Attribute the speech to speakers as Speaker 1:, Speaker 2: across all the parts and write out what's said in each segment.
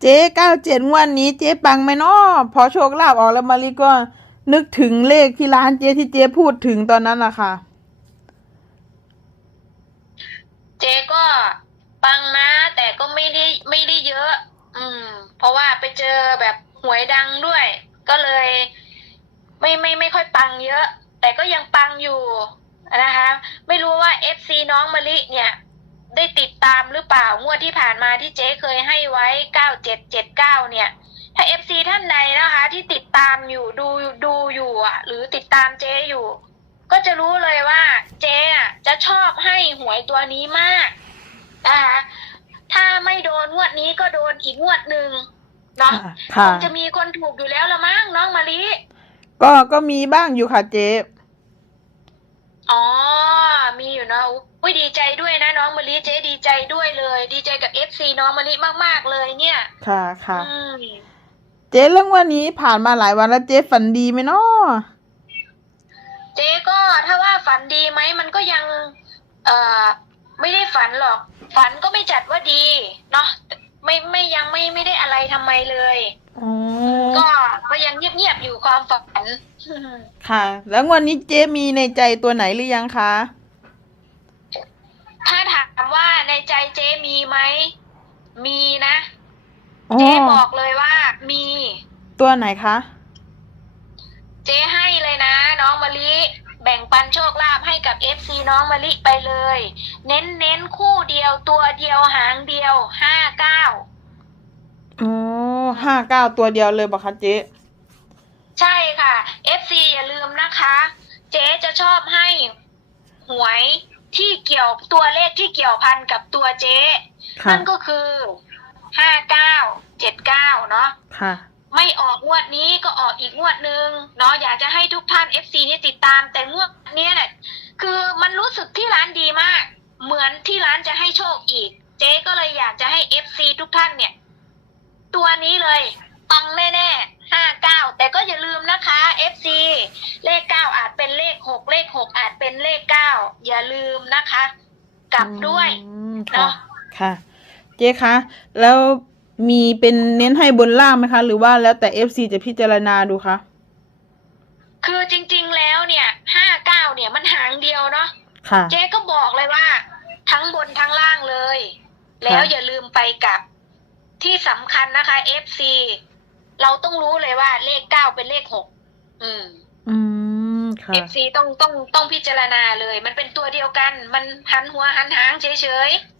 Speaker 1: เจ๊เก้าเจ็ดงวดนี้เจ๊ปังไหมเนาะพอโชคลาภออกแล้วมาริก็นึกถึงเลขที่ร้านเจ๊ที่เจ๊พูดถึงตอนนั้นนะคะ
Speaker 2: เจ๊ก็ปังนะ แต่ก็ไม่ได้ไม่ได้เยอะ อืม เพราะว่าไปเจอแบบหวยดังด้วย ก็เลย ไม่ไม่ไม่ค่อยปังเยอะ แต่ก็ยังปังอยู่นะคะ ไม่รู้ว่าเอฟซีน้องมะลิเนี่ย ได้ติดตามหรือเปล่างวดที่ผ่านมาที่เจ๊เคยให้ไว้เก้าเจ็ดเจ็ดเก้าเนี่ย ถ้าเอฟซีท่านใดนะคะ ที่ติดตามอยู่ดูดูอยู่อะ หรือติดตามเจ๊อยู่ ก็จะรู้เลยว่า เจ๊อะจะชอบให้หวยตัวนี้มากนะคะถ้าไม่โดนงวดนี้ก็โดนอีกงวดหนึ่งเนาะ
Speaker 1: ค่ะ
Speaker 2: คงจะมีคนถูกอยู่แล้วละมั้งน้องมะลิ
Speaker 1: ก็ก็มีบ้างอยู่ค่ะเจ๊
Speaker 2: อ๋อ มีอยู่เนาะอุ้ยดีใจด้วยนะน้องมะลิเจ๊ดีใจด้วยเลย ดีใจกับเอฟซีน้องมะลิมากๆเลยเนี่ย
Speaker 1: ค่ะค่ะ
Speaker 2: อืม
Speaker 1: เจ๊เรื่องวันนี้ผ่านมาหลายวันแล้วเจ๊ฝันดีไหมเนาะ
Speaker 2: เจ๊ก็ถ้าว่าฝันดีไหมมันก็ยัง เอ่อ ไม่ได้ฝันหรอก ฝันก็ไม่จัดว่าดี เนาะ ไม่ไม่ยังไม่ไม่ได้อะไรทำไมเลย
Speaker 1: อ๋อ
Speaker 2: ก็ก็ยังเงียบๆอยู่ความฝัน
Speaker 1: ค่ะ แล้ววันนี้เจ๊มีในใจตัวไหนหรือยังคะ
Speaker 2: ถ้าถามว่าในใจเจ๊มีไหม มีนะ
Speaker 1: อ๋อ
Speaker 2: เจ๊บอกเลยว่ามี
Speaker 1: ตัวไหนคะ
Speaker 2: เจ๊ให้เลยนะ น้องมะลิ แบ่งปันโชคลาภให้กับเอฟซีน้องมะลิไปเลย เน้นเน้นคู่เดียวตัวเดียวหางเดียวห้าเก้า
Speaker 1: อ๋อห้าเก้าตัวเดียวเลยบอกคะเจ๊
Speaker 2: ใช่ค่ะ FC อย่าลืมนะคะ เจ๊จะชอบให้หวยที่เกี่ยวตัวเลขที่เกี่ยวพันกับตัวเจ๊
Speaker 1: ค่ะ
Speaker 2: นั่นก็คือห้าเก้าเจ็ดเก้าเนาะ
Speaker 1: ค่ะ
Speaker 2: ไม่ออกงวดนี้ก็ออกอีกงวดหนึ่งเนาะอยากจะให้ทุกท่าน FC นี่ติดตาม แต่งวดเนี้ยเนี่ยคือมันรู้สึกที่ร้านดีมาก เหมือนที่ร้านจะให้โชคอีก เจ๊ก็เลยอยากจะให้ FC ทุกท่านเนี่ย ตัวนี้เลยปังแน่ๆห้าเก้าแต่ก็อย่าลืมนะคะ FC เลขเก้าอาจเป็นเลขหกเลขหกอาจเป็นเลขเก้าอย่าลืมนะคะ กลับด้วย
Speaker 1: อืม
Speaker 2: เน
Speaker 1: ค่ะ
Speaker 2: อะ
Speaker 1: ค่ะ เจ๊คะ แล้ว มีเป็นเน้นให้บนล่างไหมคะ หรือว่าแล้วแต่ FC จะพิจารณาดูคะ
Speaker 2: คือจริง ๆแล้วเนี่ยห้าเก้าเนี่ยมันหางเดียวเนาะ
Speaker 1: ค่ะ
Speaker 2: เจ๊ก็บอกเลยว่า ทั้งบนทั้งล่างเลย แล้วอย่าลืมไปกับที่สำคัญนะคะ FC เราต้องรู้เลยว่าเลขเก้าเป็นเลขหกอืม
Speaker 1: อืมค่ะ
Speaker 2: FC ต้องต้องต้องพิจารณาเลย มันเป็นตัวเดียวกัน มันหันหัวหันหางเฉยๆ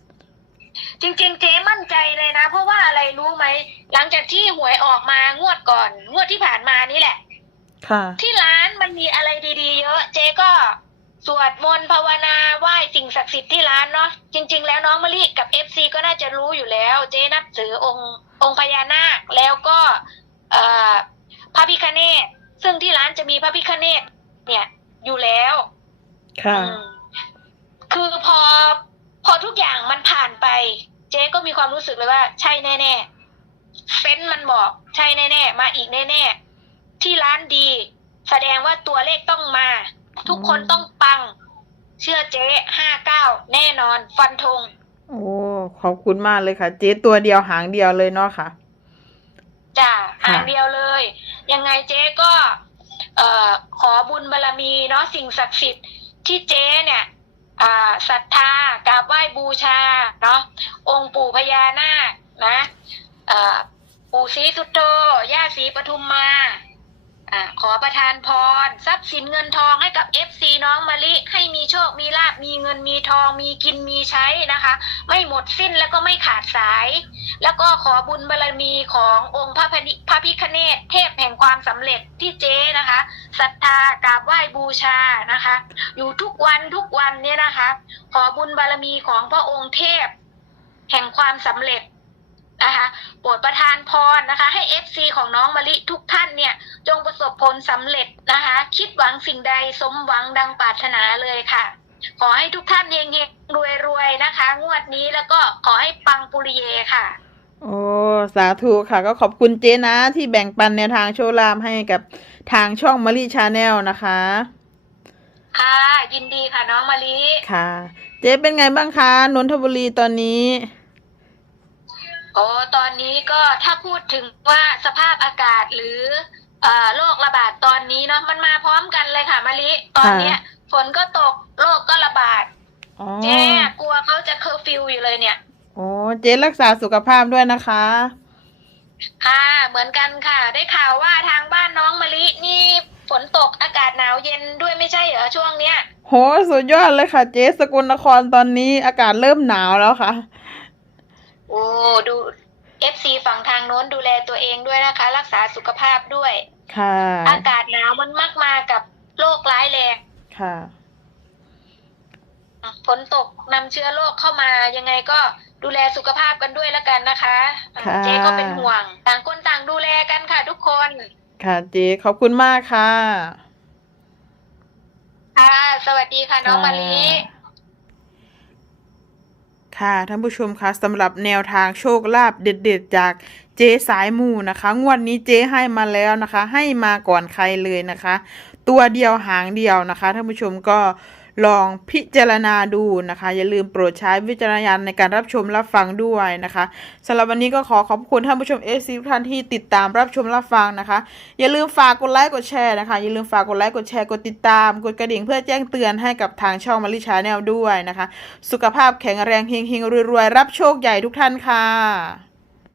Speaker 2: จริง ๆ เจ๊มั่นใจเลยนะ เพราะว่าอะไรรู้ไหม หลังจากที่หวยออกมางวดก่อน งวดที่ผ่านมานี่แหละ
Speaker 1: ค่ะ
Speaker 2: ที่ร้านมันมีอะไรดีๆ เยอะ เจ๊ก็สวดมนต์ภาวนาไหว้สิ่งศักดิ์สิทธิ์ที่ร้านเนาะจริง ๆ แล้วน้องมะลิกับเอฟซีก็น่าจะรู้อยู่แล้ว เจ๊นับถือองค์องค์พญานาคแล้วก็เอ่อพระพิคเนตซึ่งที่ร้านจะมีพระพิคเนตเนี่ยอยู่แล้ว
Speaker 1: ค่ะ
Speaker 2: อืมคือพอพอทุกอย่างมันผ่านไป เจ๊ก็มีความรู้สึกเลยว่า ใช่แน่ๆเซนส์มันบอกใช่แน่ๆมาอีกแน่ๆที่ร้านดี แสดงว่าตัวเลขต้องมา ทุกคนต้องปัง เชื่อเจ๊ห้าเก้าแน่นอน ฟันธง
Speaker 1: โอ้ขอบคุณมากเลยค่ะ เจ๊ตัวเดียวหางเดียวเลยเนาะค่ะ
Speaker 2: จ้ะ
Speaker 1: ค่ะ
Speaker 2: หางเดียวเลย ยังไงเจ๊ก็ เอ่อขอบุญบารรมีเนาะสิ่งศักดิ์สิทธิ์ที่เจ๊เนี่ยอ่า ศรัทธากราบไหว้บูชาเนาะองค์ปู่พญานาคนะปู่ศรีสุโธย่าศรีปทุมมา อ่าขอประทานพร ทรัพย์สินเงินทองให้กับเอฟซีน้องมะลิ ให้มีโชค มีลาบ มีเงิน มีทอง มีกิน มีใช้นะคะ ไม่หมดสิ้นแล้วก็ไม่ขาดสาย แล้วก็ขอบุญบารรมีขององค์พระพนิพระพิคเนศเทพแห่งความสำเร็จที่เจ๊นะคะ ศรัทธากราบไหว้บูชานะคะ อยู่ทุกวันทุกวันเนี่ยนะคะ ขอบุญบารรมีของพระองค์เทพ แห่งความสำเร็จ นะคะโปรดประทานพรนะคะ ให้เอฟซีของน้องมะลิทุกท่านเนี่ย จงประสบผลสำเร็จนะคะ คิดหวังสิ่งใดสมหวังดังปรารถนาเลยค่ะ ขอให้ทุกท่านเฮงๆรวยๆนะคะ งวดนี้แล้วก็ขอให้ปังปุริเยค่ะ
Speaker 1: โอ้สาธุค่ะ ก็ขอบคุณเจ๊นะ ที่แบ่งปันแนวทางโชว์ลามให้กับทางช่องม a ริชาแนลนะคะ
Speaker 2: ค่ะ ยินดีค่ะน้องมะลิ
Speaker 1: ค่ะ เจ๊เป็นไงบ้างคะนนทบุรีตอนนี้
Speaker 2: โอ้ตอนนี้ก็ถ้าพูดถึงว่าสภาพอากาศหรือเอ่อโรคระบาดตอนนี้เนาะมันมาพร้อมกันเลยค่ะมะลิตอนเนี้ย ฝนก็ตกโรคก็ระบาด
Speaker 1: อ๋อ
Speaker 2: เจ๊กลัวเขาจะเคอร์ฟิวอยู่เลยเนี่ย
Speaker 1: โอ้เจ๊รักษาสุขภาพด้วยนะคะ
Speaker 2: ค่ะ เหมือนกันค่ะ ได้ข่าวว่าทางบ้านน้องมะลินี่ฝนตกอากาศหนาวเย็นด้วยไม่ใช่เหรอช่วงเนี้ย
Speaker 1: โหสุดยอดเลยค่ะ เจ๊สกลนครตอนนี้อากาศเริ่มหนาวแล้วค่ะ
Speaker 2: โอ้ ดูเอฟซีฝั่งทางโน้นดูแลตัวเองด้วยนะคะ รักษาสุขภาพด้วย
Speaker 1: ค่ะ
Speaker 2: อากาศหนาวมันมากมากับโรคร้ายแรง
Speaker 1: ค่ะ
Speaker 2: ฝนตกนำเชื้อโรคเข้ามายังไงก็ดูแลสุขภาพกันด้วยแล้วกันนะคะอ่า
Speaker 1: ค่ะ
Speaker 2: เจ๊ก็เป็นห่วง ต่างคนต่างดูแลกันค่ะทุกคน
Speaker 1: ค่ะเจ๊ขอบคุณมากค่ะ
Speaker 2: ค่ะ สวัสดีค่ะน้องมะลิ ค่ะ
Speaker 1: ค่ะท่านผู้ชมคะสำหรับแนวทางโชคลาภเด็ดๆ จากเจ๊สายมูนะคะ งวดนี้เจ๊ให้มาแล้วนะคะ ให้มาก่อนใครเลยนะคะ ตัวเดียวหางเดียวนะคะท่านผู้ชมก็ ลองพิจารณาดูนะคะ อย่าลืมโปรดใช้วิจารณญาณในการรับชมรับฟังด้วยนะคะสำหรับวันนี้ก็ขอขอบคุณท่านผู้ชมเอซีทุกท่านที่ติดตามรับชมรับฟังนะคะ อย่าลืมฝากกดไลค์กดแชร์นะคะอย่าลืมฝากกดไลค์กดแชร์กดติดตาม กดกระดิ่งเพื่อแจ้งเตือนให้กับทางช่องมาริชาแนลด้วยนะคะ สุขภาพแข็งแรงเฮงๆรวยๆรับโชคใหญ่ทุกท่านค่ะ